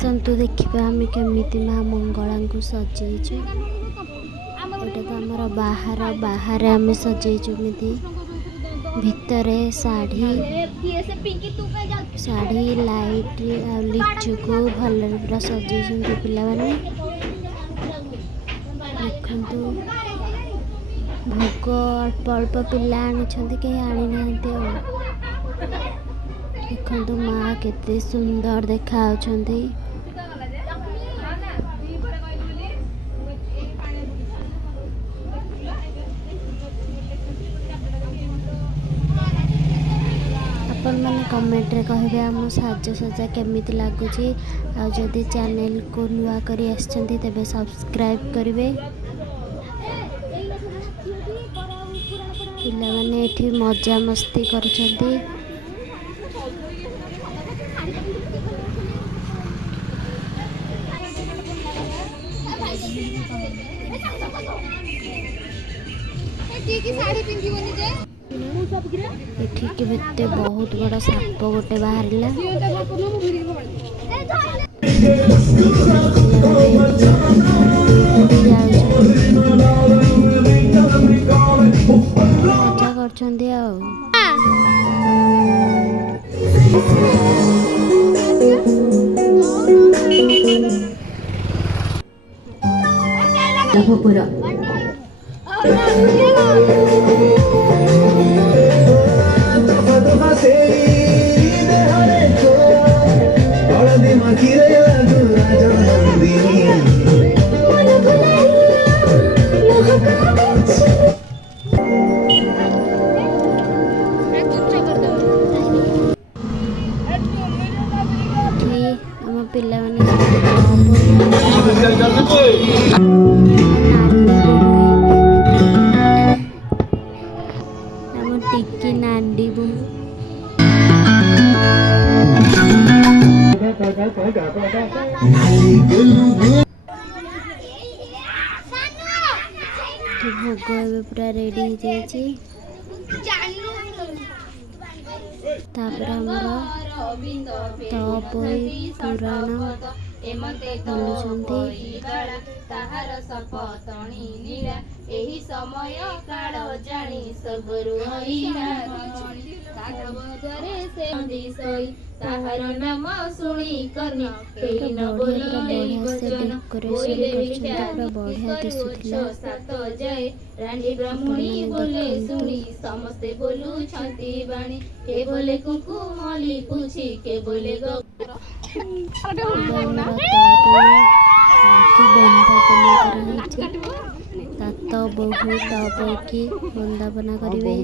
आसतु देखा आम केमी माँ मंगला को सजेचु। एटा तो आमर बाहर आम सजेचु भितर साड़ी लाइट लिचु को भल पूरा सजे पिला देखु भोग अल्प अल्प पिला आनी कहीं आनी ना देखु माँ केते सुंदर देखा आपण मैंने कमेंट रे कहे आम साजसजा केमी लगुच आदि चैनल को नुआ करी आछंती तेबे सब्सक्राइब करेंगे। पिला माने एठी मजा मस्ती करछंती। एठी के बहुत बड़ा साप गोटे बाहर मजा करछंती पिला टिकी नांडी बो भोग ए पूरा रेडी हो जाए तपई पुराण बोलुंट ताहार सपतणी नीरा एही समय काल जानी सबरु हईना कागबजरे से दिसई ताहार नाम सुनी करनी केही न बोलई वचन कोइले बढ़िया दिसुथिला सात जाए रानी ब्राह्मणी बोले सुनी समस्ते बोलु छंती बाणी के बोले कुकुमली पूछी के बोले गो तात बहु तपकी वंदापना करेंगे।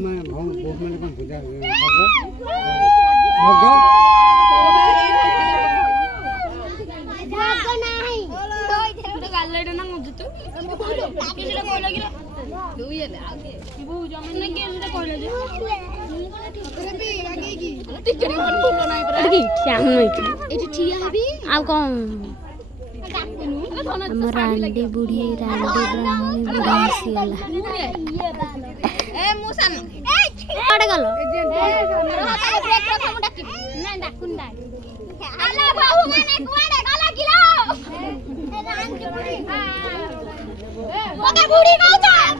रांडी बुढ़ी ब्राह्मणी बुढ़ी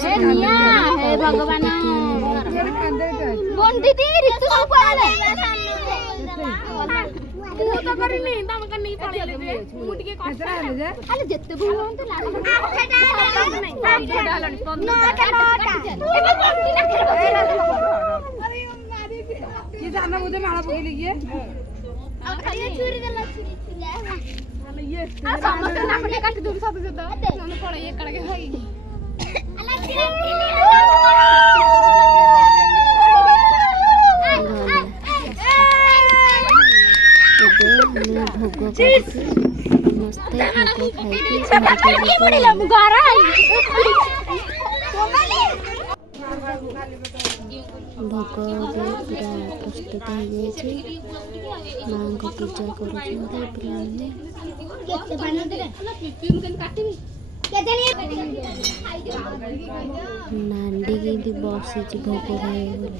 आसीगला भगवान ଏବେ ଆମେ ଭୋଗ କରିକି ସମସ୍ତେ ଭୋଗ ଖାଇକି ଘରକୁ ଭୋଗ ଏବେ ପୁରା ପ୍ରସ୍ତୁତ ହେଇଯାଇଛି। ମାଆଙ୍କ ପୂଜା କରୁଛନ୍ତି ପିଲାମାନେ। ନାଣ୍ଡି କେମିତି ବସିଛି ଭୋଗ ଖାଇବ ବୋଲି।